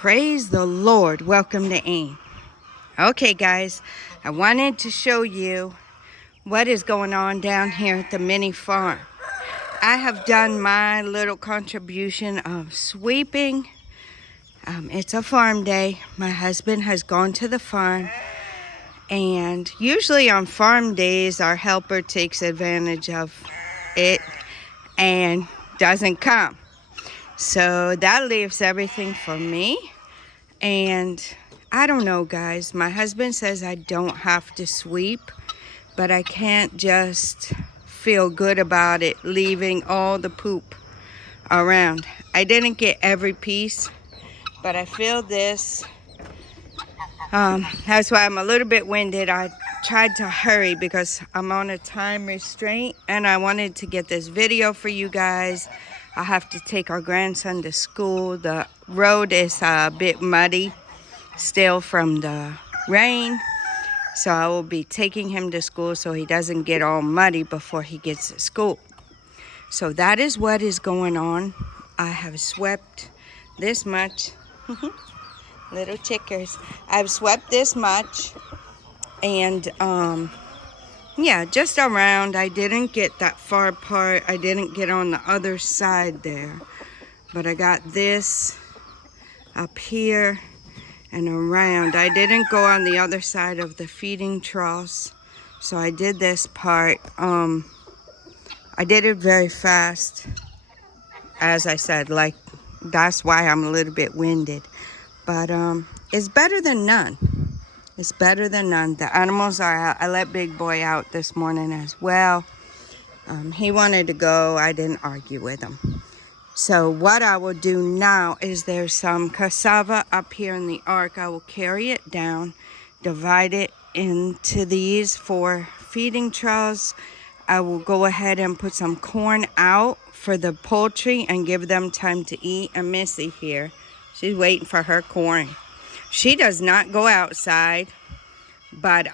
Praise the Lord. Welcome to AIM. Okay, guys, I wanted to show you what is going on down here at the mini farm. I have done my little contribution of sweeping. It's a farm day. My husband has gone to the farm, and usually on farm days, our helper takes advantage of it and doesn't come. So that leaves everything for me. And I don't know, guys. My husband says I don't have to sweep, but I can't just feel good about it, leaving all the poop around. I didn't get every piece, but I feel this. That's why I'm a little bit winded. I tried to hurry because I'm on a time restraint, and I wanted to get this video for you guys. I have to take our grandson to school. The road is a bit muddy still from the rain, so I will be taking him to school so he doesn't get all muddy before he gets to school. So that is what is going on. I have swept this much. Little chickers. I've swept this much, and yeah, just around. I didn't get that far part. I didn't get on the other side there, but I got this up here and around. I didn't go on the other side of the feeding troughs, so I did this part. I did it very fast, as I said. Like, that's why I'm a little bit winded, but it's better than none. It's better than none. The animals are out. I let Big Boy out this morning as well. He wanted to go. I didn't argue with him. So what I will do now is there's some cassava up here in the ark. I will carry it down, divide it into these 4 feeding troughs. I will go ahead and put some corn out for the poultry and give them time to eat. And Missy here, she's waiting for her corn. She does not go outside, but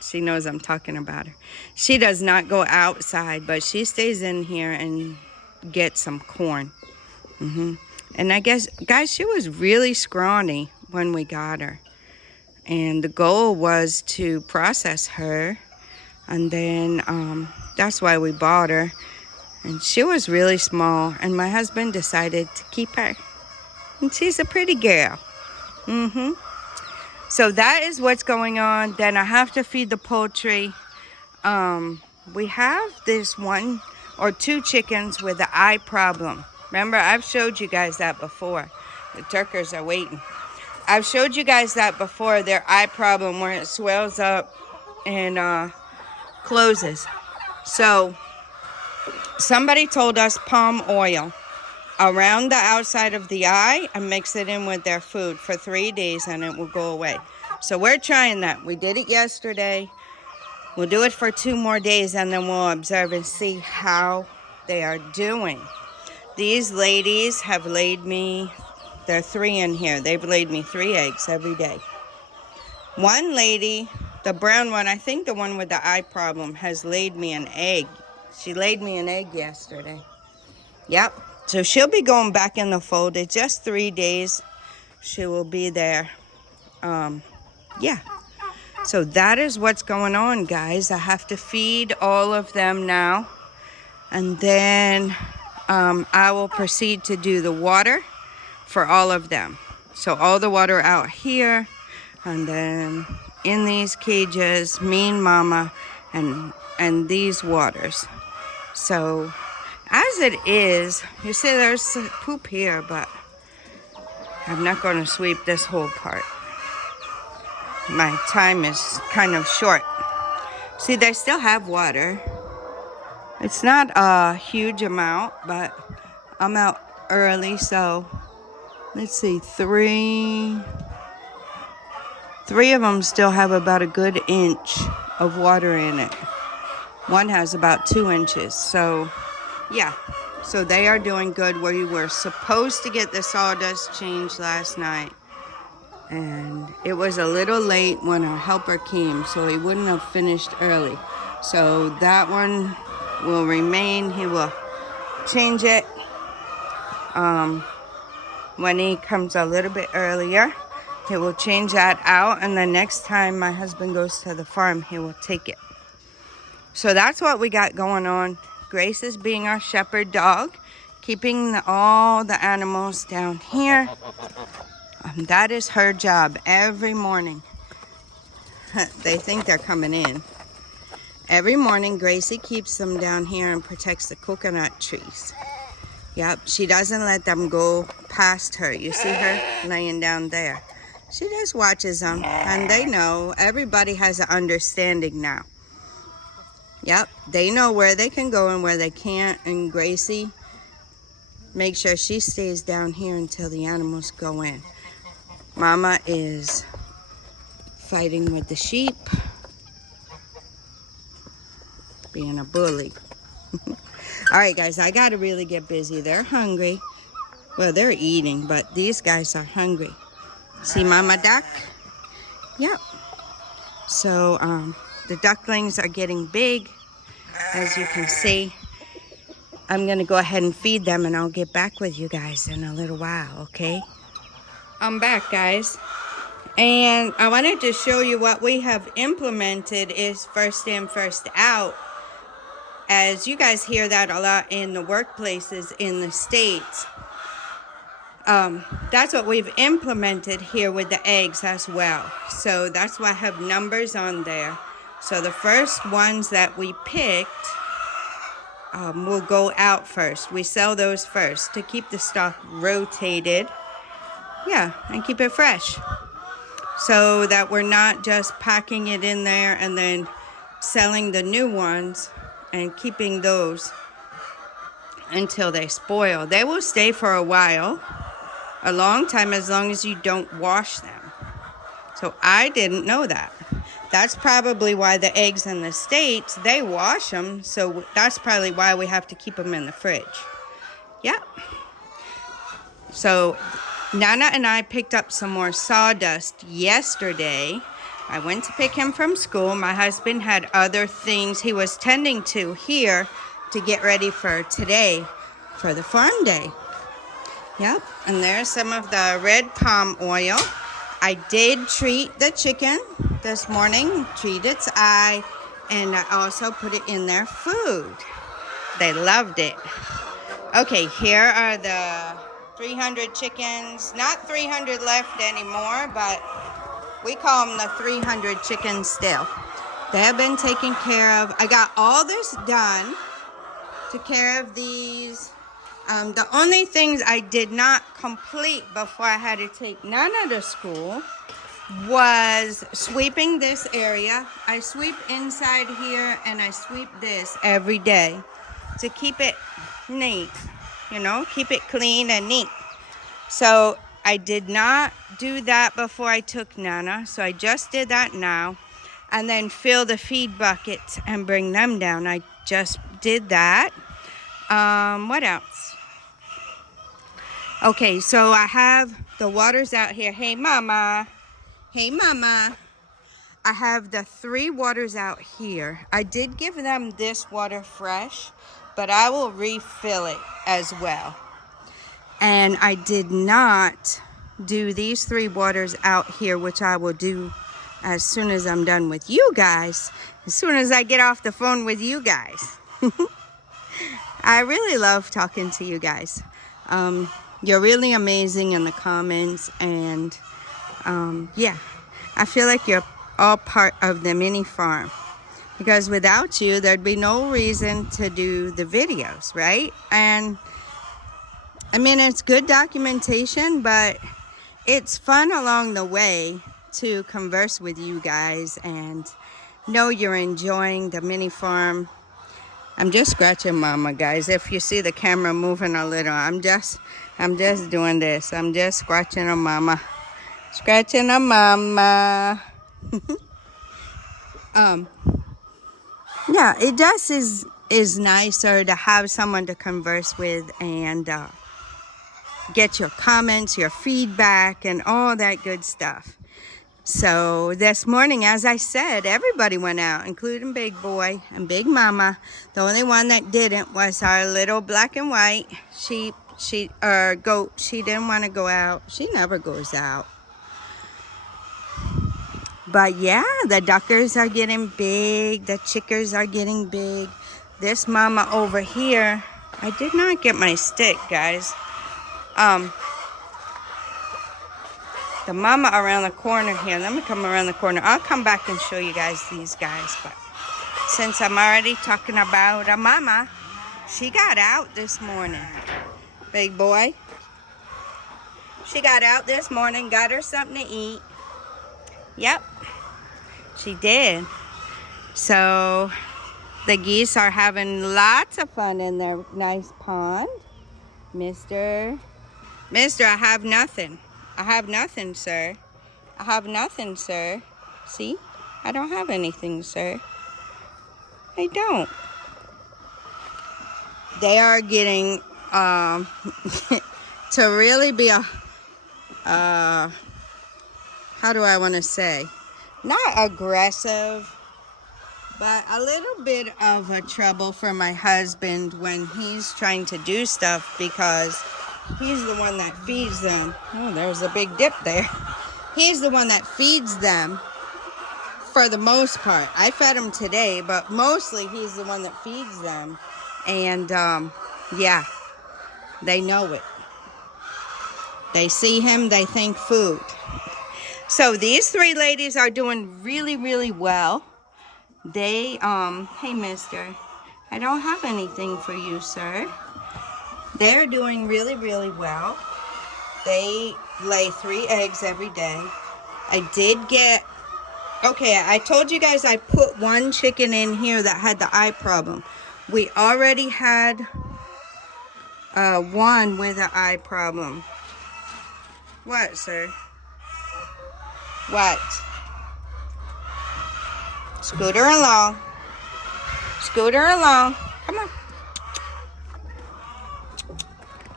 she knows I'm talking about her. She does not go outside, but she stays in here and gets some corn. And I guess, guys, she was really scrawny when we got her. And the goal was to process her, and then that's why we bought her. And she was really small, and my husband decided to keep her. And she's a pretty girl. So that is what's going on. Then I have to feed the poultry. We have this 1 or 2 chickens with the eye problem. Remember, I've showed you guys that before. The turkers are waiting. I've showed you guys that before, their eye problem where it swells up and closes. So somebody told us palm oil around the outside of the eye and mix it in with their food for 3 days and it will go away. So we're trying that. We did it yesterday. We'll do it for 2 more days, and then we'll observe and see how they are doing. These ladies have laid me, there are 3 in here. They've laid me 3 eggs every day. One lady, the brown one, I think the one with the eye problem, has laid me an egg. She laid me an egg yesterday. Yep. So she'll be going back in the fold. It's just 3 days. She will be there. Yeah. So that is what's going on, guys. I have to feed all of them now. And then I will proceed to do the water for all of them. So all the water out here. And then in these cages, me and Mama, and these waters. So as it is, you see there's poop here, but I'm not going to sweep this whole part. My time is kind of short. See, they still have water. It's not a huge amount, but I'm out early, so let's see, 3 of them still have about a good inch of water in it. One has about 2 inches, so yeah, so they are doing good. We were supposed to get the sawdust changed last night, and it was a little late when our helper came, so he wouldn't have finished early. So that one will remain. He will change it. When he comes a little bit earlier, he will change that out, and the next time my husband goes to the farm, he will take it. So that's what we got going on. Grace is being our shepherd dog, keeping all the animals down here. That is her job every morning. They think they're coming in. Every morning, Gracie keeps them down here and protects the coconut trees. Yep, she doesn't let them go past her. You see her laying down there. She just watches them, and they know. Everybody has an understanding now. Yep, they know where they can go and where they can't, and Gracie makes sure she stays down here until the animals go in. Mama is fighting with the sheep, being a bully. All right, guys, I gotta really get busy. They're hungry. Well, they're eating, but these guys are hungry. See Mama Duck? Yep. So the ducklings are getting big, as you can see. I'm gonna go ahead and feed them, and I'll get back with you guys in a little while, okay? I'm back, guys. And I wanted to show you what we have implemented is first in, first out. As you guys hear that a lot in the workplaces in the States. That's what we've implemented here with the eggs as well. So that's why I have numbers on there. So the first ones that we picked will go out first. We sell those first to keep the stock rotated. Yeah, and keep it fresh. So that we're not just packing it in there and then selling the new ones and keeping those until they spoil. They will stay for a while, a long time, as long as you don't wash them. So I didn't know that. That's probably why the eggs in the States, they wash them. So that's probably why we have to keep them in the fridge. Yep. So Nana and I picked up some more sawdust yesterday. I went to pick him from school. My husband had other things he was tending to here to get ready for today, for the farm day. Yep, and there's some of the red palm oil. I did treat the chicken this morning, treat its eye, and I also put it in their food. They loved it. Okay, here are the 300 chickens. Not 300 left anymore, but we call them the 300 chickens still. They have been taken care of. I got all this done. Took care of these. The only things I did not complete before I had to take Nana to school was sweeping this area. I sweep inside here and I sweep this every day to keep it neat. You know, keep it clean and neat. So I did not do that before I took Nana, so I just did that now. And then fill the feed buckets and bring them down. I just did that. What else? Okay, so I have the waters out here. Hey, Mama. Hey, Mama. I have the 3 waters out here. I did give them this water fresh, but I will refill it as well. And I did not do these 3 waters out here, which I will do as soon as I'm done with you guys. As soon as I get off the phone with you guys. I really love talking to you guys. You're really amazing in the comments. And yeah, I feel like you're all part of the MiniFarm. Because without you, there'd be no reason to do the videos, right? And I mean, it's good documentation, but it's fun along the way to converse with you guys and know you're enjoying the MiniFarm. I'm just scratching Mama, guys. If you see the camera moving a little, I'm just doing this. I'm just scratching her Mama. Scratching her Mama. Yeah, it just is nicer to have someone to converse with and get your comments, your feedback, and all that good stuff. So this morning, as I said, everybody went out, including Big Boy and Big Mama. The only one that didn't was our little black and white sheep, goat, she didn't want to go out. She never goes out. But yeah, the duckers are getting big. The chickens are getting big. This mama over here, I did not get my stick, guys. The mama around the corner here, let me come around the corner. I'll come back and show you guys these guys. But since I'm already talking about a mama, she got out this morning. Big boy. She got out this morning, got her something to eat. Yep, she did. So the geese are having lots of fun in their nice pond. Mister, I have nothing. I have nothing, sir. I have nothing, sir. See? I don't have anything, sir. I don't. They are getting, to really be a, how do I want to say? Not aggressive, but a little bit of a trouble for my husband when he's trying to do stuff, because he's the one that feeds them. Oh, there's a big dip there. He's the one that feeds them for the most part. I fed him today, but mostly he's the one that feeds them. And yeah, they know it. They see him, they think food. So these three ladies are doing really, really well. They, hey mister, I don't have anything for you, sir. They're doing really, really well. They lay 3 eggs every day. I did get, okay, I told you guys I put one chicken in here that had the eye problem. We already had one with an eye problem. What, sir? What? Scooter along. Scooter along. Come on.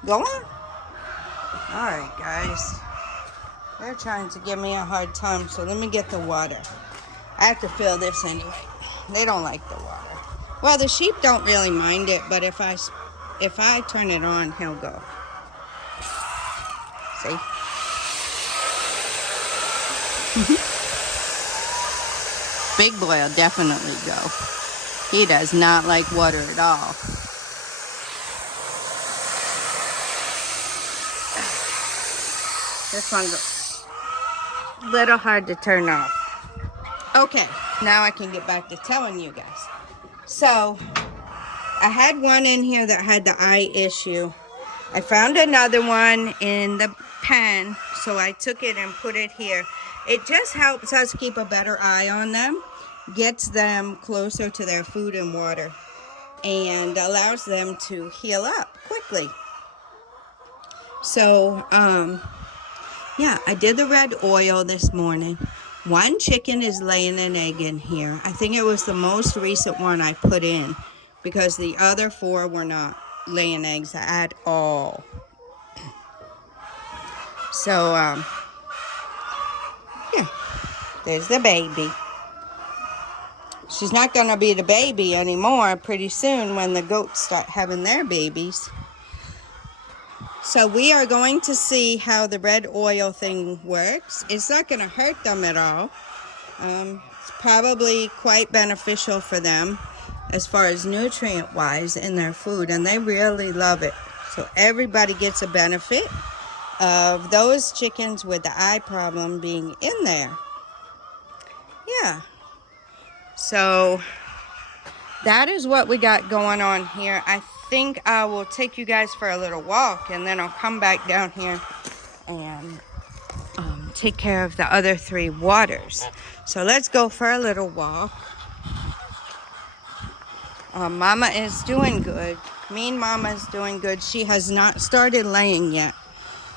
Go on. Alright, guys. They're trying to give me a hard time, so let me get the water. I have to fill this anyway. They don't like the water. Well, the sheep don't really mind it, but if I turn it on, he'll go. See? Big boy will definitely go. He does not like water at all. This one's a little hard to turn off. Okay, now I can get back to telling you guys. So, I had one in here that had the eye issue. I found another one in the pen, so I took it and put it here. It just helps us keep a better eye on them, gets them closer to their food and water, and allows them to heal up quickly. So, yeah, I did the red oil this morning. One chicken is laying an egg in here. I think it was the most recent one I put in, because the other 4 were not laying eggs at all. So, yeah, there's the baby. She's not going to be the baby anymore pretty soon when the goats start having their babies. So we are going to see how the red oil thing works. It's not going to hurt them at all. It's probably quite beneficial for them as far as nutrient-wise in their food, and they really love it. So everybody gets a benefit of those chickens with the eye problem being in there. Yeah. So that is what we got going on here. I think I will take you guys for a little walk, and then I'll come back down here and take care of the other 3 waters. So let's go for a little walk. Mama is doing good. Mean Mama is doing good. She has not started laying yet.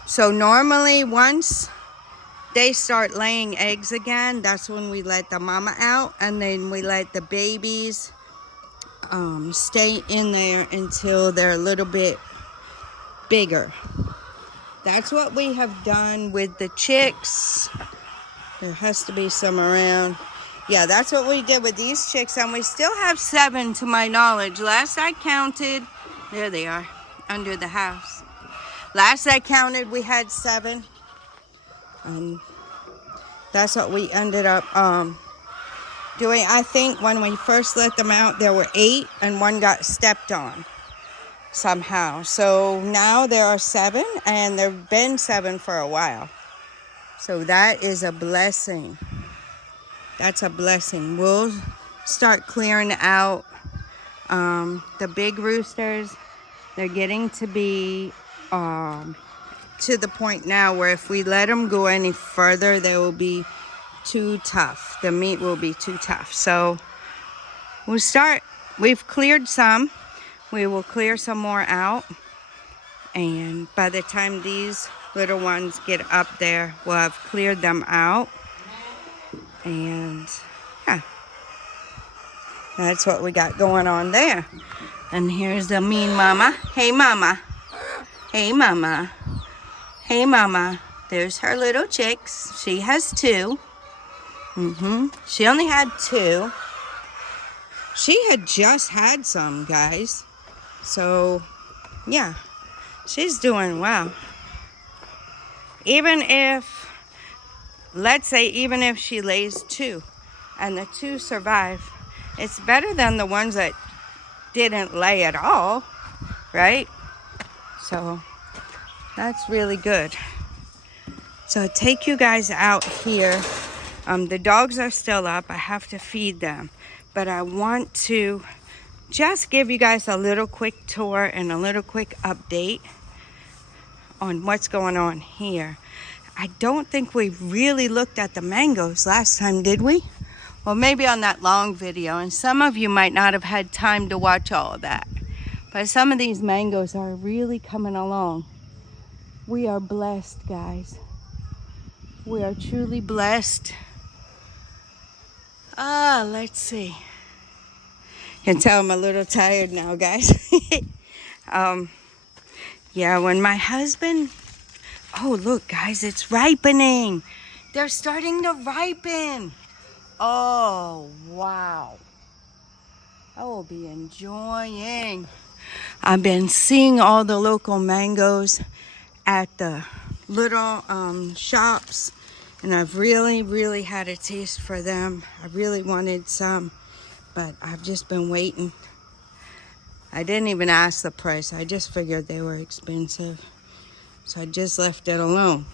So normally once they start laying eggs again, that's when we let the mama out, and then we let the babies stay in there until they're a little bit bigger. That's what we have done with the chicks. There has to be some around. Yeah, that's what we did with these chicks, and we still have 7 to my knowledge. Last I counted, there they are, under the house. Last I counted, we had 7. That's what we ended up doing. I think when we first let them out, there were 8 and 1 got stepped on somehow. So now there are 7, and there have been 7 for a while. So that is a blessing. That's a blessing. We'll start clearing out the big roosters. They're getting to be to the point now where if we let them go any further, they will be too tough. The meat will be too tough. So we'll start. We've cleared some. We will clear some more out. And by the time these little ones get up there, we'll have cleared them out. And yeah, that's what we got going on there. And here's the mean mama. Hey mama. Hey mama. Hey mama. There's her little chicks. She has 2. She only had 2. She had just had some, guys. So yeah, she's doing well. Even if, let's say, even if she lays 2 and the 2 survive, it's better than the ones that didn't lay at all, right? So that's really good. So I'll take you guys out here. The dogs are still up. I have to feed them. But I want to just give you guys a little quick tour and a little quick update on what's going on here. I don't think we really looked at the mangoes last time, did we? Well, maybe on that long video, and some of you might not have had time to watch all of that. But some of these mangoes are really coming along. We are blessed, guys. We are truly blessed. Let's see. You can tell I'm a little tired now, guys. Yeah, when my husband... Oh, look, guys, it's ripening. They're starting to ripen. Oh, wow. I will be enjoying. I've been seeing all the local mangoes at the little shops, and I've really had a taste for them. I really wanted some, but I've just been waiting. I didn't even ask the price. I just figured they were expensive, so I just left it alone.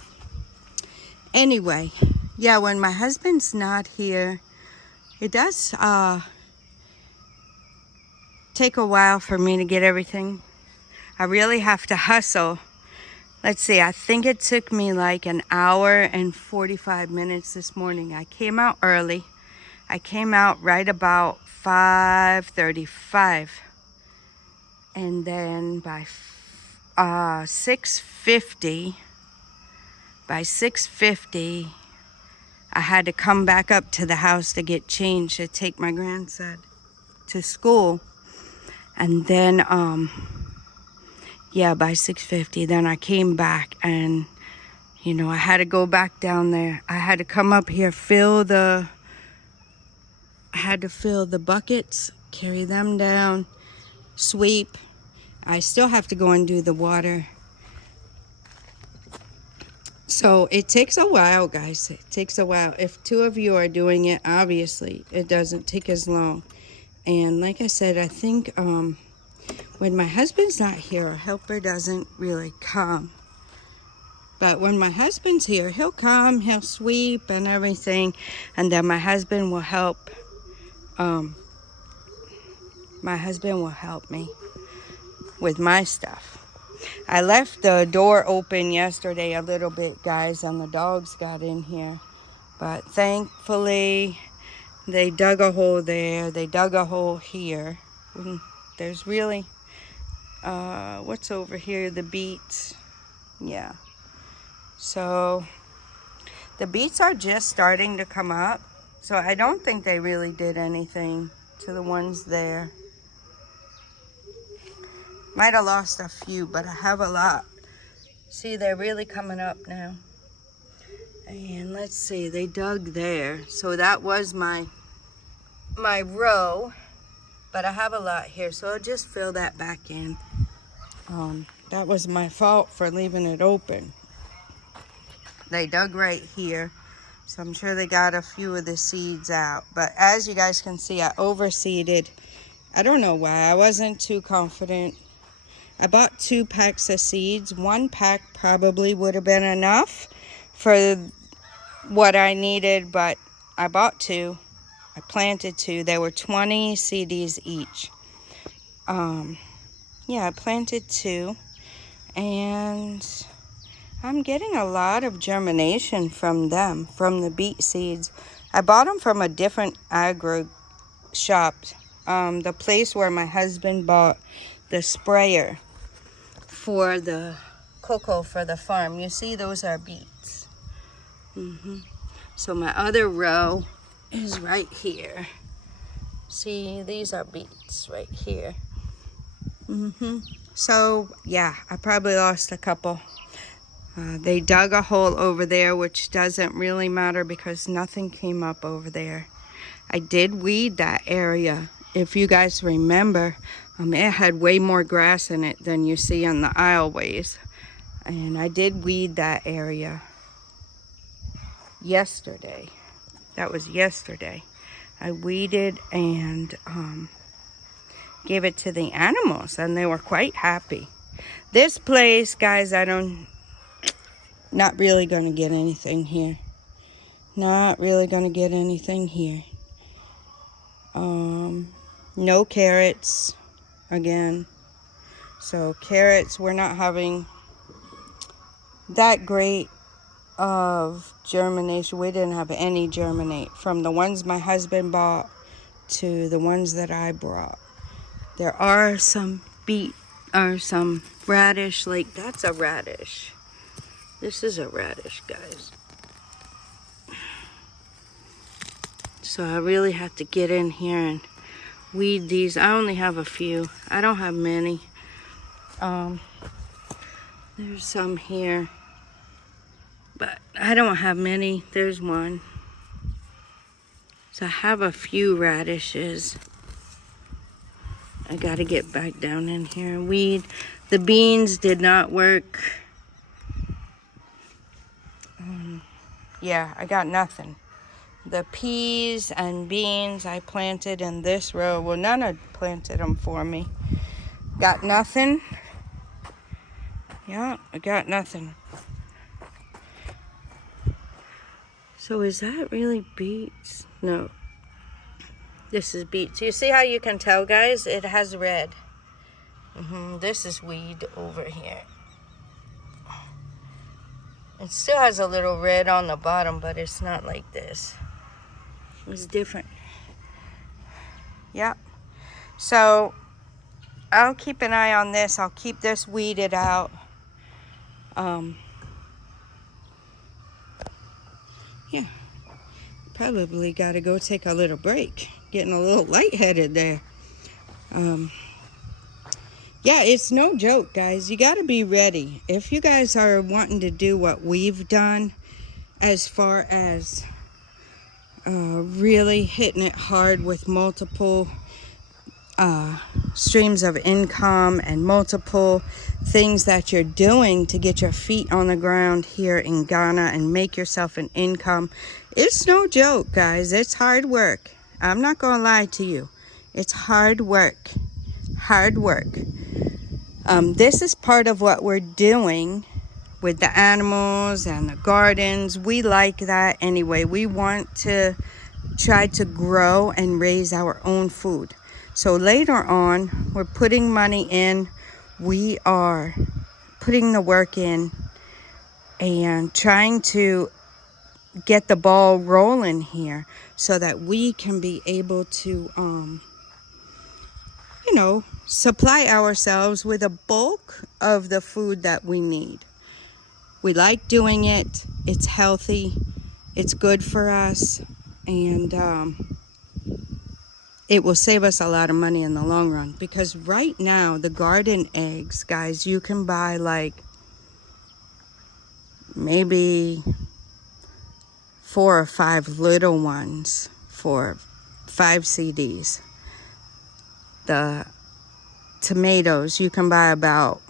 Anyway, yeah, when my husband's not here, it does take a while for me to get everything. I really have to hustle. Let's see, I think it took me like an hour and 45 minutes this morning. I came out early. I came out right about 5:35. And then by 6:50, I had to come back up to the house to get changed to take my grandson to school. And then, yeah, by 6:50, then I came back and, you know, I had to go back down there. I had to come up here, I had to fill the buckets, carry them down, sweep. I still have to go and do the water. So it takes a while, guys. It takes a while. If 2 of you are doing it, obviously it doesn't take as long. And like I said, I think when my husband's not here, a helper doesn't really come. But when my husband's here, he'll come, he'll sweep and everything, and then my husband will help. My husband will help me with my stuff. I left the door open yesterday a little bit, guys, and the dogs got in here. But thankfully, they dug a hole there. They dug a hole here. There's really, what's over here? The beets. Yeah. So, the beets are just starting to come up. So, I don't think they really did anything to the ones there. Might have lost a few, but I have a lot. See, they're really coming up now. And let's see, they dug there. So that was my row. But I have a lot here, so I'll just fill that back in. That was my fault for leaving it open. They dug right here, so I'm sure they got a few of the seeds out. But as you guys can see, I overseeded. I don't know why. I wasn't too confident. I bought 2 packs of seeds. 1 pack probably would have been enough for what I needed, but I bought 2. I planted 2. They were 20 CDs each. Yeah, I planted 2, and I'm getting a lot of germination from them, from the beet seeds. I bought them from a different agro shop, the place where my husband bought the sprayer for the cocoa for the farm. You see, those are beets. So my other row is right here. See, these are beets right here. So yeah, I probably lost a couple. They dug a hole over there, which doesn't really matter because nothing came up over there. I did weed that area. If you guys remember, it had way more grass in it than you see on the aisleways. And I did weed that area yesterday. That was yesterday. I weeded and gave it to the animals, and they were quite happy. This place, guys, not really going to get anything here. Not really going to get anything here. No carrots again. So carrots, we're not having that great of germination. We didn't have any germinate from the ones my husband bought to the ones that I brought. There are some beet or some radish, like that's a radish. This is a radish, guys. So I really have to get in here and weed these. I only have a few. I don't have many. There's some here, but I don't have many. There's one. So I have a few radishes. I gotta get back down in here and weed. The beans did not work. Yeah, I got nothing. The peas and beans I planted in this row. Well, Nana planted them for me. Got nothing. Yeah, I got nothing. So is that really beets? No. This is beets. You see how you can tell, guys? It has red. This is weed over here. It still has a little red on the bottom, but it's not like this. It's different. Yep. So I'll keep an eye on this. I'll keep this weeded out. Yeah. Probably got to go take a little break. Getting a little lightheaded there. Yeah, it's no joke, guys. You got to be ready. If you guys are wanting to do what we've done, as far as really hitting it hard with multiple streams of income and multiple things that you're doing to get your feet on the ground here in Ghana and make yourself an income, it's no joke, guys. It's hard work. I'm not going to lie to you. It's hard work. Hard work. This is part of what we're doing with the animals and the gardens. We like that anyway. We want to try to grow and raise our own food. So later on, we're putting money in. We are putting the work in and trying to get the ball rolling here so that we can be able to, supply ourselves with a bulk of the food that we need. We like doing it. It's healthy. It's good for us. And it will save us a lot of money in the long run. Because right now, the garden eggs, guys, you can buy like maybe 4 or 5 little ones for 5 CDs. The tomatoes, you can buy about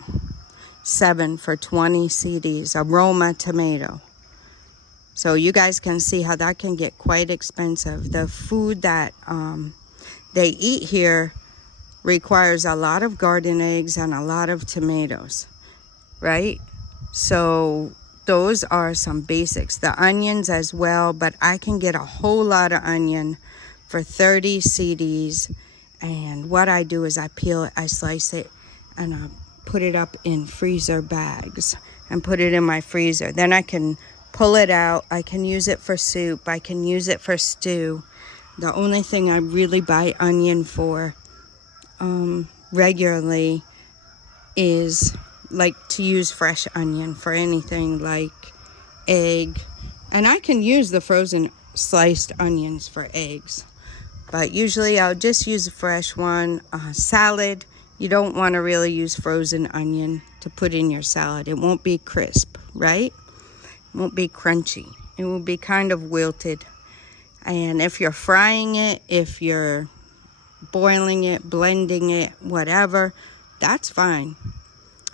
7 for 20 CDs, aroma tomato. So you guys can see how that can get quite expensive. The food that they eat here requires a lot of garden eggs and a lot of tomatoes, right? So those are some basics. The onions as well, but I can get a whole lot of onion for 30 CDs. And what I do is I peel it, I slice it, and I put it up in freezer bags and put it in my freezer. Then I can pull it out. I can use it for soup. I can use it for stew. The only thing I really buy onion for regularly is like to use fresh onion for anything like egg. And I can use the frozen sliced onions for eggs. But usually I'll just use a fresh one. Salad, you don't want to really use frozen onion to put in your salad. It won't be crisp, right? It won't be crunchy. It will be kind of wilted. And if you're frying it, if you're boiling it, blending it, whatever, that's fine.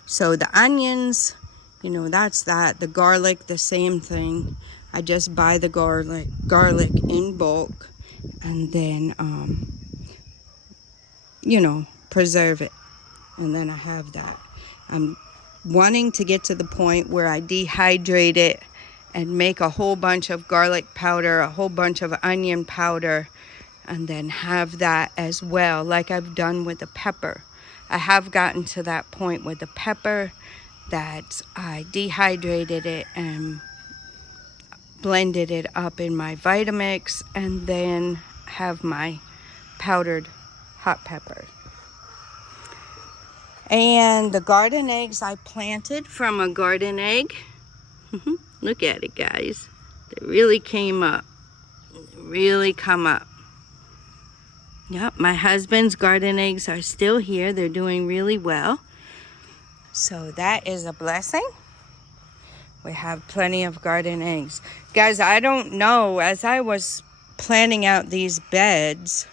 So the onions, you know, that's that. The garlic, the same thing. I just buy the garlic in bulk and then, you know, preserve it. And then I have that. I'm wanting to get to the point where I dehydrate it and make a whole bunch of garlic powder, a whole bunch of onion powder, and then have that as well, like I've done with the pepper. I have gotten to that point with the pepper that I dehydrated it and blended it up in my Vitamix and then have my powdered hot pepper. And the garden eggs I planted from a garden egg. Look at it, guys. They really came up. They really come up. Yep, my husband's garden eggs are still here. They're doing really well. So that is a blessing. We have plenty of garden eggs. Guys, I don't know, as I was planning out these beds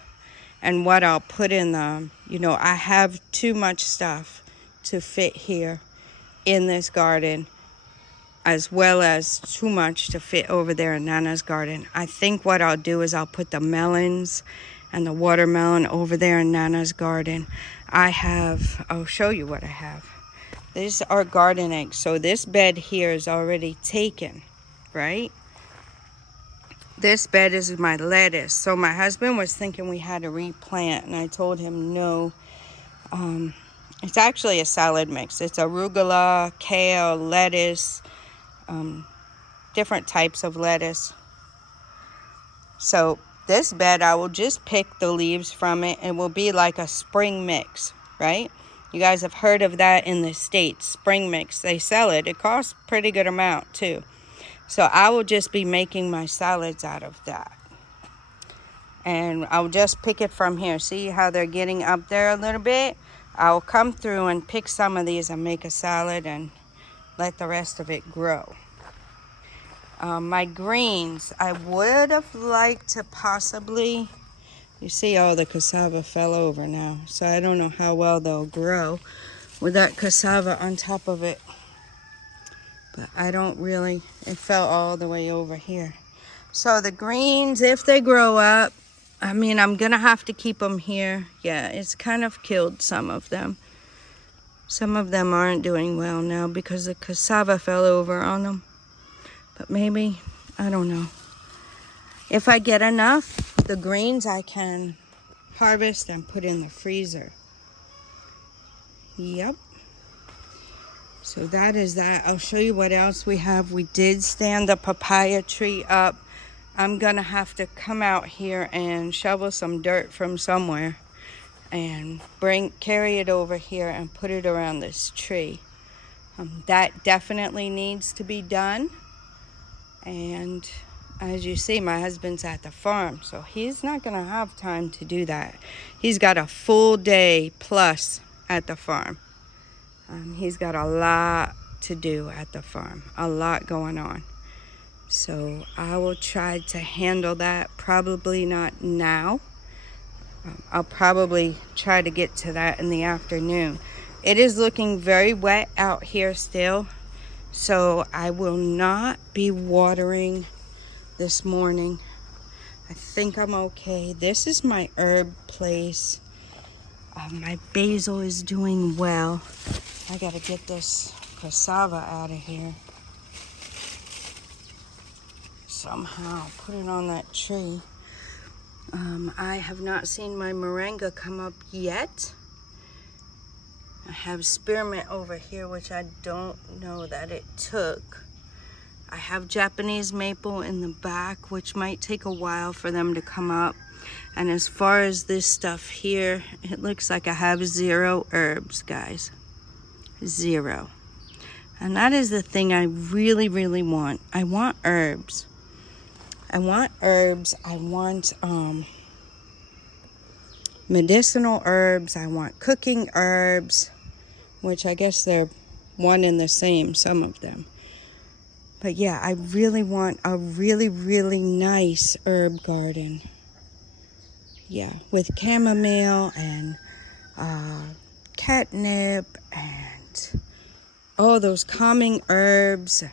and what I'll put in them, you know, I have too much stuff to fit here in this garden, as well as too much to fit over there in Nana's garden. I think what I'll do is I'll put the melons and the watermelon over there in Nana's garden. I'll show you what I have. These are garden eggs. So this bed here is already taken, right? This bed is my lettuce. So my husband was thinking we had to replant, and I told him no. It's actually a salad mix. It's arugula, kale, lettuce, different types of lettuce. So this bed, I will just pick the leaves from it. It will be like a spring mix, right? You guys have heard of that in the States, spring mix. They sell it. It costs a pretty good amount too. So I will just be making my salads out of that. And I'll just pick it from here. See how they're getting up there a little bit? I'll come through and pick some of these and make a salad and let the rest of it grow. My greens, I would have liked to possibly, you see all the cassava fell over now. So I don't know how well they'll grow with that cassava on top of it. But I don't really, it fell all the way over here. So the greens, if they grow up, I mean, I'm going to have to keep them here. Yeah, it's kind of killed some of them. Some of them aren't doing well now because the cassava fell over on them. But maybe, I don't know. If I get enough, the greens I can harvest and put in the freezer. Yep. So that is that. I'll show you what else we have. We did stand the papaya tree up. I'm going to have to come out here and shovel some dirt from somewhere and carry it over here and put it around this tree. That definitely needs to be done. And as you see, my husband's at the farm, so he's not going to have time to do that. He's got a full day plus at the farm. He's got a lot to do at the farm, a lot going on. So I will try to handle that, probably not now. I'll probably try to get to that in the afternoon. It is looking very wet out here still, so I will not be watering this morning. I think I'm okay. This is my herb place. My basil is doing well. I gotta get this cassava out of here somehow. Put it on that tree. I have not seen my moringa come up yet. I have spearmint over here, which I don't know that it took. I have Japanese maple in the back, which might take a while for them to come up. And as far as this stuff here, it looks like I have 0 herbs, guys. 0. And that is the thing I really, really want. I want herbs. I want herbs. I want medicinal herbs. I want cooking herbs, which I guess they're one and the same, some of them. But yeah, I really want a really, really nice herb garden. Yeah, with chamomile and catnip and all those calming herbs.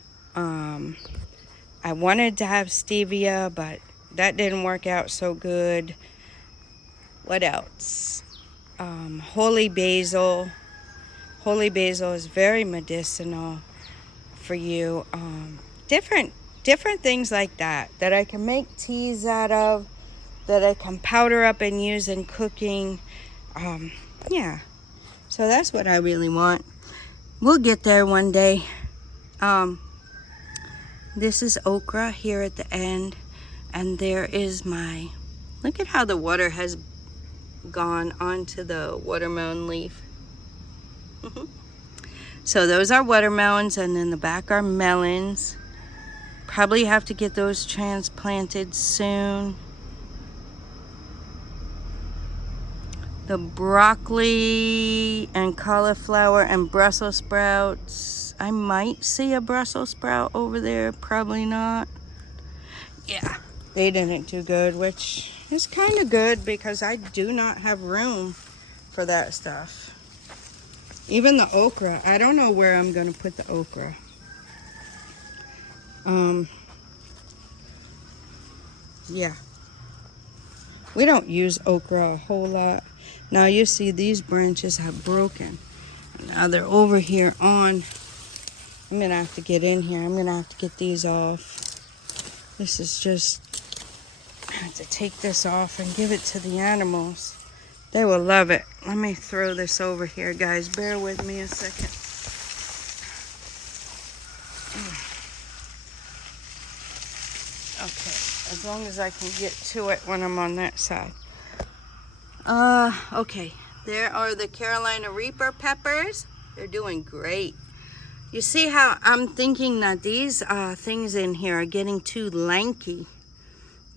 I wanted to have stevia, but that didn't work out so good. What else? Holy basil. Holy basil is very medicinal for you. Different things like that I can make teas out of, that I can powder up and use in cooking. Yeah, so that's what I really want. We'll get there one day. This is okra here at the end, and there is my, look at how the water has gone onto the watermelon leaf. So those are watermelons, and in the back are melons. Probably have to get those transplanted soon. The broccoli and cauliflower and Brussels sprouts. I might see a Brussels sprout over there, probably not. Yeah, they didn't do good, which is kind of good because I do not have room for that stuff. Even the okra, I don't know where I'm gonna put the okra. Yeah. We don't use okra a whole lot. Now you see these branches have broken. Now they're over here on. I'm gonna have to get in here. I'm gonna have to get these off. This is just, I have to take this off and give it to the animals. They will love it. Let me throw this over here, guys. Bear with me a second. Okay, as long as I can get to it when I'm on that side. Okay, there are the Carolina Reaper peppers. They're doing great. You see how I'm thinking that these things in here are getting too lanky.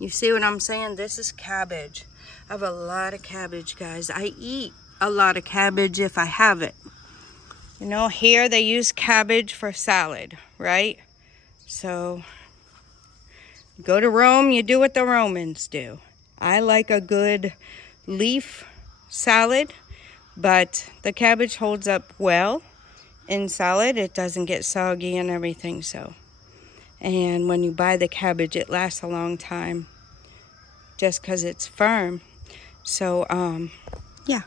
You see what I'm saying? This is cabbage. I have a lot of cabbage, guys. I eat a lot of cabbage if I have it. You know, here they use cabbage for salad, right? So, go to Rome, you do what the Romans do. I like a good leaf salad, but the cabbage holds up well in salad. It doesn't get soggy and everything, so. And when you buy the cabbage, it lasts a long time just because it's firm. So, yeah.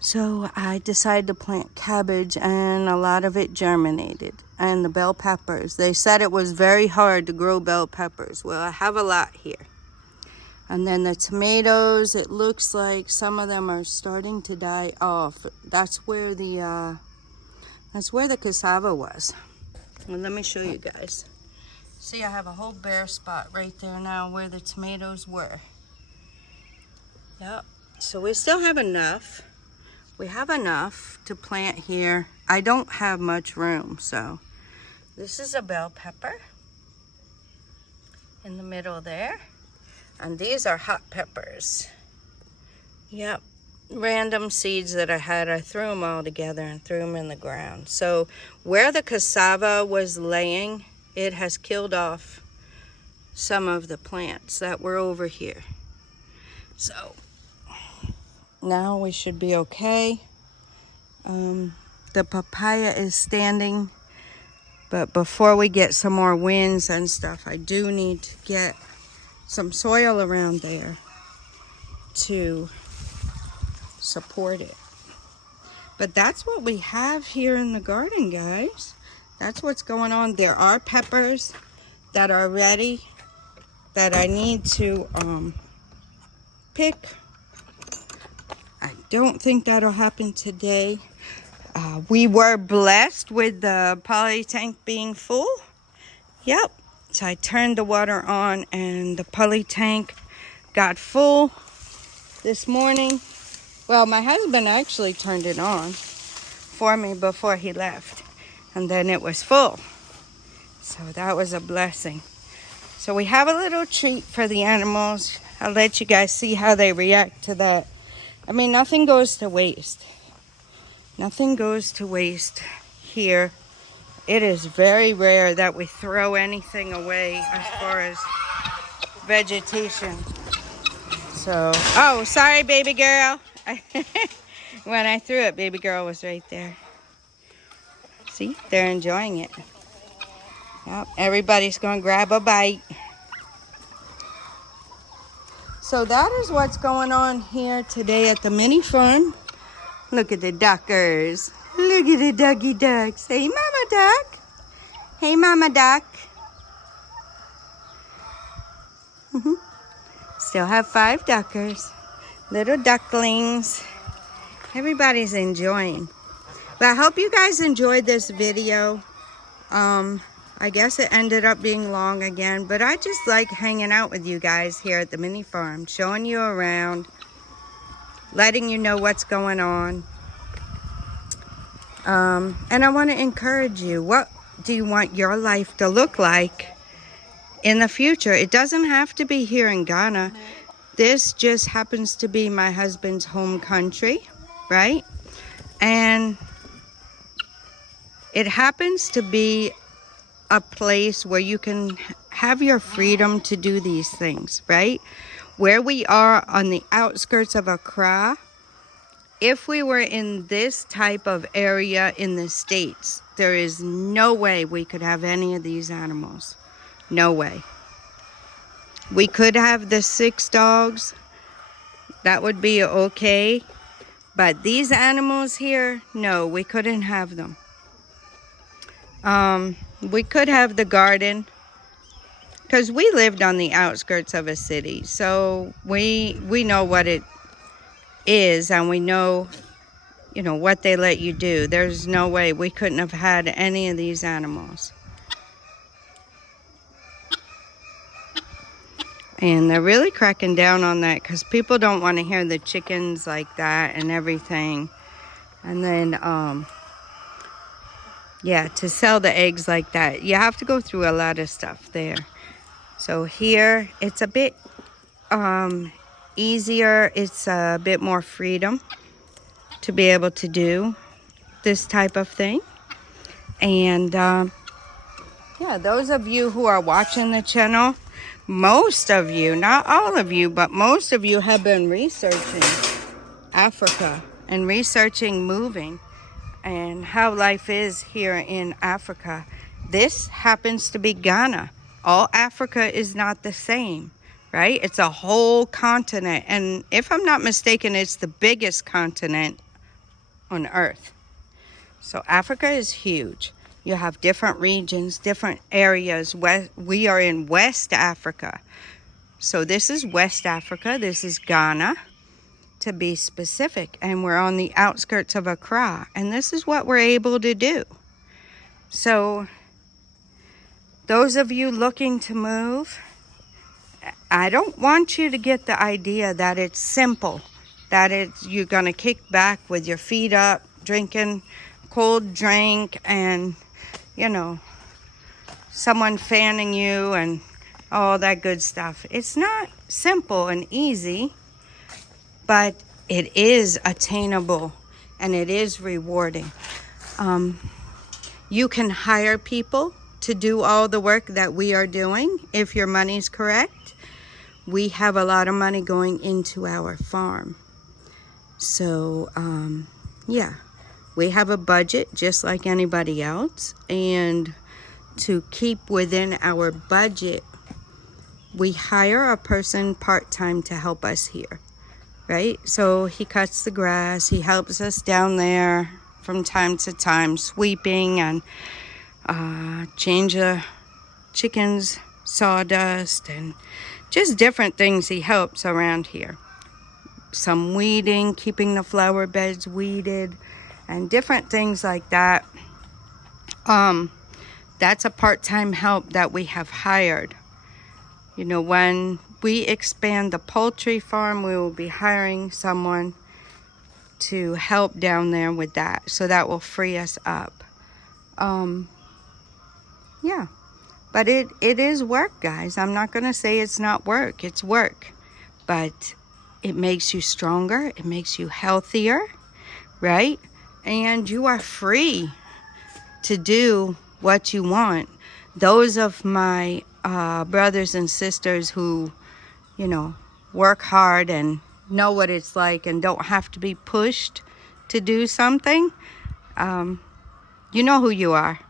So I decided to plant cabbage, and a lot of it germinated. And the bell peppers, they said it was very hard to grow bell peppers. Well, I have a lot here. And then the tomatoes, it looks like some of them are starting to die off. That's where the cassava was. Well, let me show you guys. See, I have a whole bare spot right there now where the tomatoes were. Yep. So we still have enough. We have enough to plant here. I don't have much room, so this is a bell pepper in the middle there. And these are hot peppers. Yep. Random seeds that I had, I threw them all together and threw them in the ground. So where the cassava was laying, it has killed off some of the plants that were over here. So now we should be okay. The papaya is standing, but before we get some more winds and stuff, I do need to get some soil around there to support it. But that's what we have here in the garden, guys. That's what's going on. There are peppers that are ready that I need to pick. I don't think that'll happen today. We were blessed with the poly tank being full. Yep. So I turned the water on and the poly tank got full this morning. Well, my husband actually turned it on for me before he left. And then it was full. So that was a blessing. So we have a little treat for the animals. I'll let you guys see how they react to that. I mean, nothing goes to waste. Nothing goes to waste here. It is very rare that we throw anything away as far as vegetation. So, oh, sorry, baby girl. When I threw it, baby girl was right there. See, they're enjoying it. Yep, everybody's going to grab a bite. So that is what's going on here today at the mini farm. Look at the duckers. Look at the ducky ducks. Hey, mama duck. Hey, mama duck. Still have 5 duckers. Little ducklings. Everybody's enjoying. But I hope you guys enjoyed this video. I guess it ended up being long again, but I just like hanging out with you guys here at the mini farm, showing you around, letting you know what's going on. And I want to encourage you. What do you want your life to look like in the future? It doesn't have to be here in Ghana. This just happens to be my husband's home country, right? And it happens to be a place where you can have your freedom to do these things, right? Where we are on the outskirts of Accra, if we were in this type of area in the States, there is no way we could have any of these animals. No way. We could have the 6 dogs. That would be okay. But these animals here, no, we couldn't have them. We could have the garden because we lived on the outskirts of a city. So we know what it is, and we know, you know, what they let you do. There's no way we couldn't have had any of these animals. And they're really cracking down on that because people don't want to hear the chickens like that and everything. And then, yeah, to sell the eggs like that, you have to go through a lot of stuff there. So here, it's a bit easier. It's a bit more freedom to be able to do this type of thing. And yeah, those of you who are watching the channel, most of you, not all of you, but most of you have been researching Africa and researching moving and how life is here in Africa. This happens to be Ghana. All Africa is not the same, right? It's a whole continent. And if I'm not mistaken, it's the biggest continent on Earth. So Africa is huge. You have different regions, different areas. We are in West Africa. So this is West Africa. This is Ghana, to be specific. And we're on the outskirts of Accra. And this is what we're able to do. So those of you looking to move, I don't want you to get the idea that it's simple, that you're going to kick back with your feet up, drinking cold drink and, you know, someone fanning you and all that good stuff. It's not simple and easy, but it is attainable and it is rewarding. You can hire people to do all the work that we are doing if your money's correct. We have a lot of money going into our farm. So, yeah, We have a budget just like anybody else, and to keep within our budget, we hire a person part-time to help us here, right? So he cuts the grass, he helps us down there from time to time, sweeping and change the chickens' sawdust and just different things he helps around here. Some weeding, keeping the flower beds weeded, and different things like that. That's a part-time help that we have hired. You know, when we expand the poultry farm, we will be hiring someone to help down there with that. So that will free us up. Yeah. But it is work, guys. I'm not going to say it's not work. It's work. But it makes you stronger. It makes you healthier, right? And you are free to do what you want. Those of my brothers and sisters who, you know, work hard and know what it's like and don't have to be pushed to do something, you know who you are.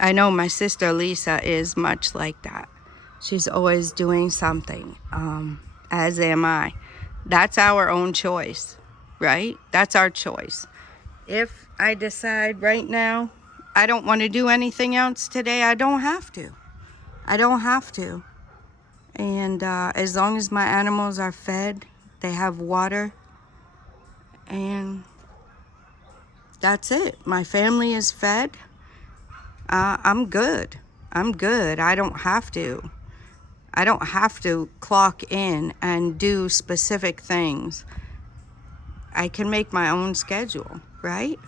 I know my sister Lisa is much like that. She's always doing something, as am I. That's our own choice, right? That's our choice. If I decide right now I don't want to do anything else today, I don't have to. I don't have to. And as long as my animals are fed, they have water, and that's it. My family is fed. I'm good. I'm good. I don't have to. I don't have to clock in and do specific things. I can make my own schedule, right?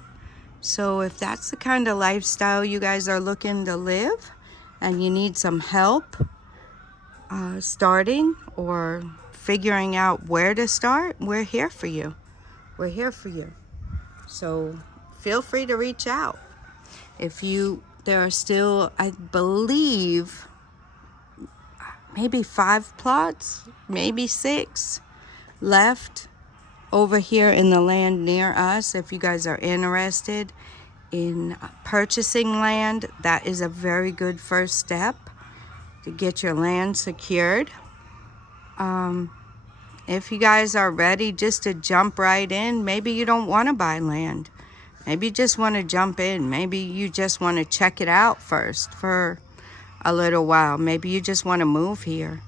So if that's the kind of lifestyle you guys are looking to live and you need some help starting or figuring out where to start, we're here for you. We're here for you. So feel free to reach out. There are still, I believe, maybe 5 plots, maybe 6 left over here in the land near us. If you guys are interested in purchasing land, that is a very good first step to get your land secured. If you guys are ready just to jump right in, maybe you don't want to buy land. Maybe you just want to jump in. Maybe you just want to check it out first for a little while. Maybe you just want to move here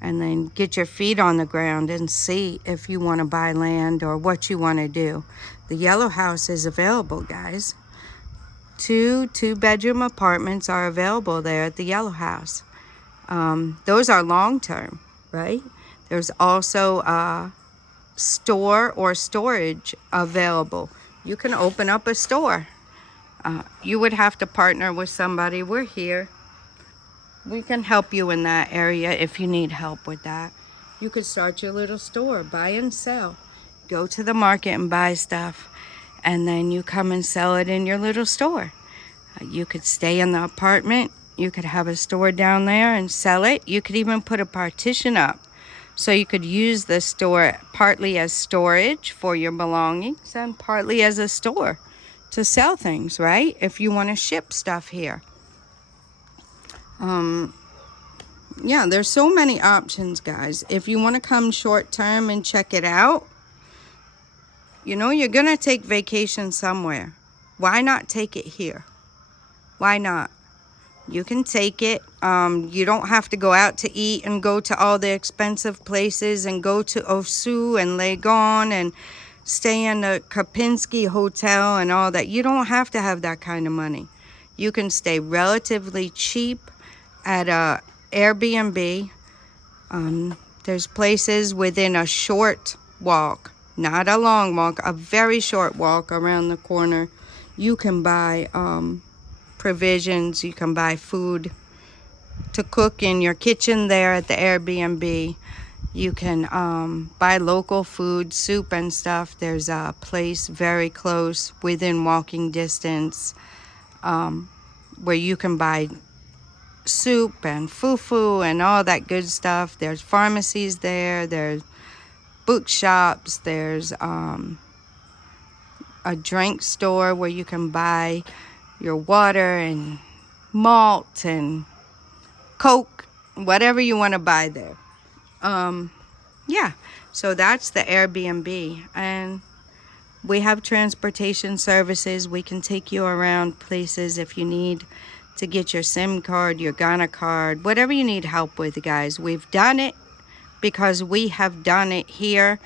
and then get your feet on the ground and see if you want to buy land or what you want to do. The yellow house is available, guys. 2 2-bedroom apartments are available there at the yellow house. Those are long-term, right? There's also a store or storage available. You can open up a store. You would have to partner with somebody. We're here. We can help you in that area if you need help with that. You could start your little store, buy and sell. Go to the market and buy stuff, and then you come and sell it in your little store. You could stay in the apartment. You could have a store down there and sell it. You could even put a partition up. So you could use the store partly as storage for your belongings and partly as a store to sell things, right? If you want to ship stuff here. Yeah, there's so many options, guys. If you want to come short term and check it out, you know, you're going to take vacation somewhere. Why not take it here? Why not? You can take it. You don't have to go out to eat and go to all the expensive places and go to Osu and Legon and stay in the Kapinski Hotel and all that. You don't have to have that kind of money. You can stay relatively cheap at a Airbnb. There's places within a short walk, not a long walk, a very short walk around the corner. You can buy provisions. You can buy food to cook in your kitchen there at the Airbnb. You can buy local food, soup and stuff. There's a place very close within walking distance where you can buy soup and fufu and all that good stuff. There's pharmacies there. There's bookshops. There's a drink store where you can buy your water and malt and Coke, whatever you want to buy there. Yeah, so that's the Airbnb. And we have transportation services. We can take you around places if you need to get your SIM card, your Ghana card, whatever you need help with, guys. We've done it because we have done it here.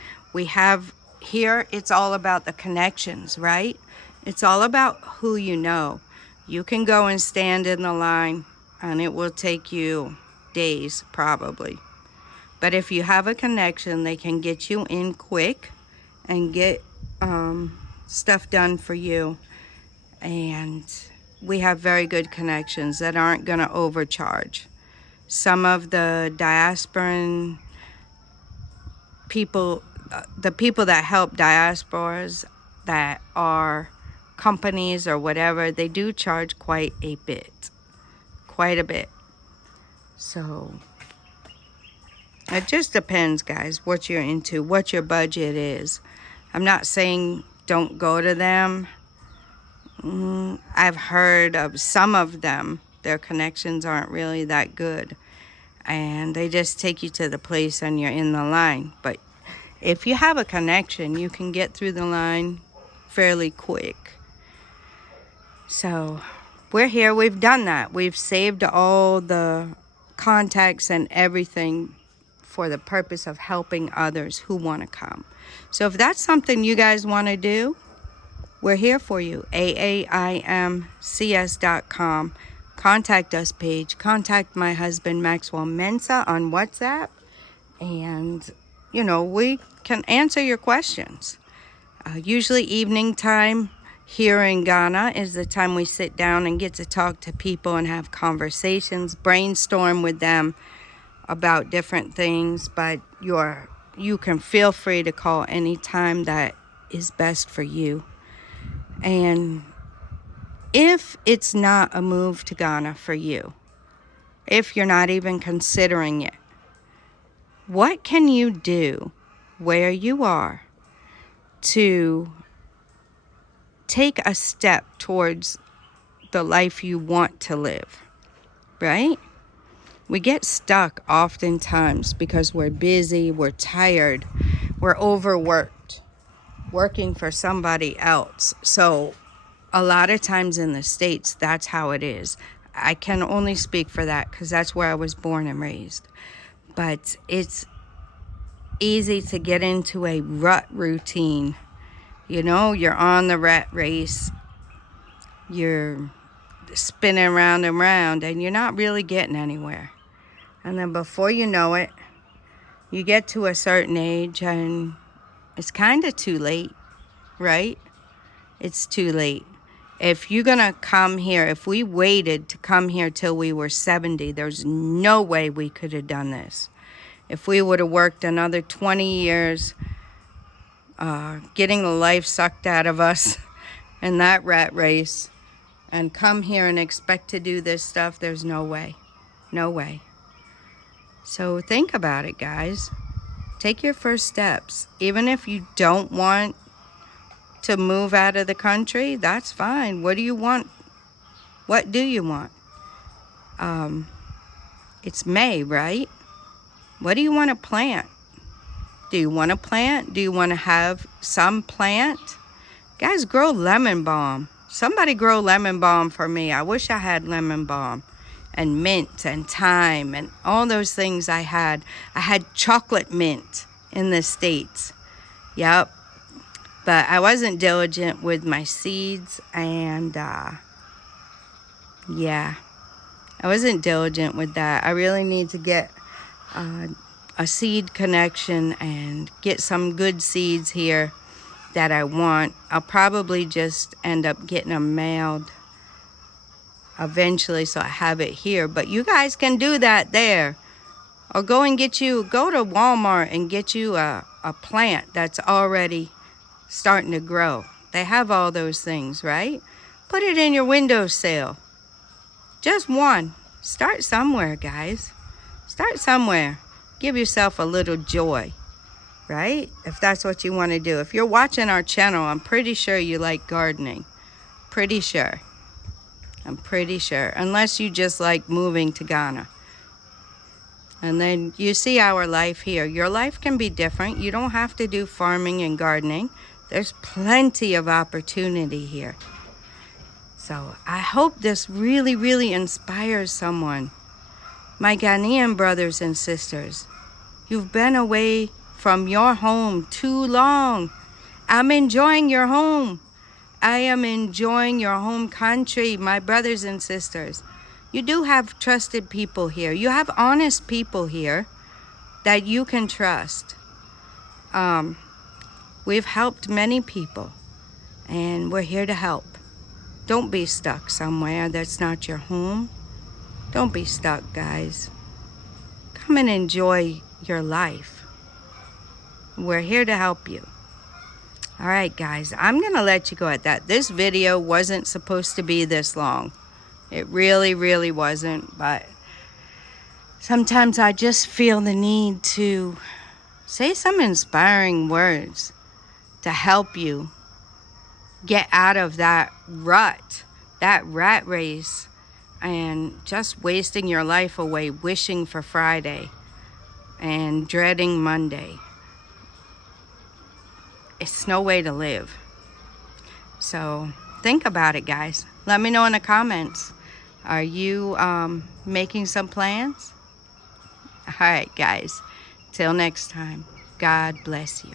Here, it's all about the connections, right? It's all about who you know. You can go and stand in the line and it will take you days probably. But if you have a connection, they can get you in quick and get stuff done for you. And we have very good connections that aren't going to overcharge. Some of the diasporan people, the people that help diasporas that are companies or whatever, they do charge quite a bit. So it just depends, guys, what you're into, what your budget is. I'm not saying don't go to them. I've heard of some of them, their connections aren't really that good. And they just take you to the place and you're in the line. But if you have a connection, you can get through the line fairly quick. So we're here, we've done that. We've saved all the contacts and everything for the purpose of helping others who want to come. So if that's something you guys want to do, we're here for you. AAIMCS.com. Contact us page. Contact my husband Maxwell Mensa on WhatsApp. And, you know, we can answer your questions. Usually evening time here in Ghana is the time we sit down and get to talk to people and have conversations, brainstorm with them about different things. But you can feel free to call any time that is best for you. And if it's not a move to Ghana for you, if you're not even considering it, what can you do where you are to take a step towards the life you want to live, right? We get stuck oftentimes because we're busy, we're tired, we're overworked, working for somebody else. So a lot of times in the States, that's how it is. I can only speak for that because that's where I was born and raised. But it's easy to get into a rut routine. You know, you're on the rat race. You're spinning round and round and you're not really getting anywhere. And then before you know it, you get to a certain age and it's kind of too late, right? It's too late. If you're going to come here, if we waited to come here till we were 70, there's no way we could have done this. If we would have worked another 20 years, getting the life sucked out of us in that rat race, and come here and expect to do this stuff, there's no way. No way. So think about it, guys. Take your first steps. Even if you don't want to move out of the country, that's fine. What do you want? What do you want? It's May, right? What do you want to plant? Do you want to plant? Do you want to have some plant? Guys, grow lemon balm. Somebody grow lemon balm for me. I wish I had lemon balm and mint and thyme and all those things I had. I had chocolate mint in the States. Yep. But I wasn't diligent with my seeds and yeah, I wasn't diligent with that. I really need to get a seed connection and get some good seeds here that I want. I'll probably just end up getting them mailed eventually so I have it here. But you guys can do that there. Or go to Walmart and get you a plant that's already starting to grow. They have all those things, right? Put it in your windowsill. Just one. Start somewhere, guys. Start somewhere. Give yourself a little joy. right? If that's what you want to do. If you're watching our channel, I'm pretty sure you like gardening. Pretty sure. I'm pretty sure. Unless you just like moving to Ghana. And then you see our life here. Your life can be different. You don't have to do farming and gardening. There's plenty of opportunity here. So I hope this really, really inspires someone. My Ghanaian brothers and sisters, you've been away from your home too long. I'm enjoying your home. I am enjoying your home country, my brothers and sisters. You do have trusted people here. You have honest people here that you can trust. We've helped many people, and we're here to help. Don't be stuck somewhere that's not your home. Don't be stuck, guys. Come and enjoy your life. We're here to help you. All right, guys, I'm going to let you go at that. This video wasn't supposed to be this long. It really, really wasn't. But sometimes I just feel the need to say some inspiring words to help you get out of that rut, that rat race, and just wasting your life away wishing for Friday and dreading Monday. It's no way to live. So think about it, guys. Let me know in the comments. Are you making some plans? All right, guys. Till next time. God bless you.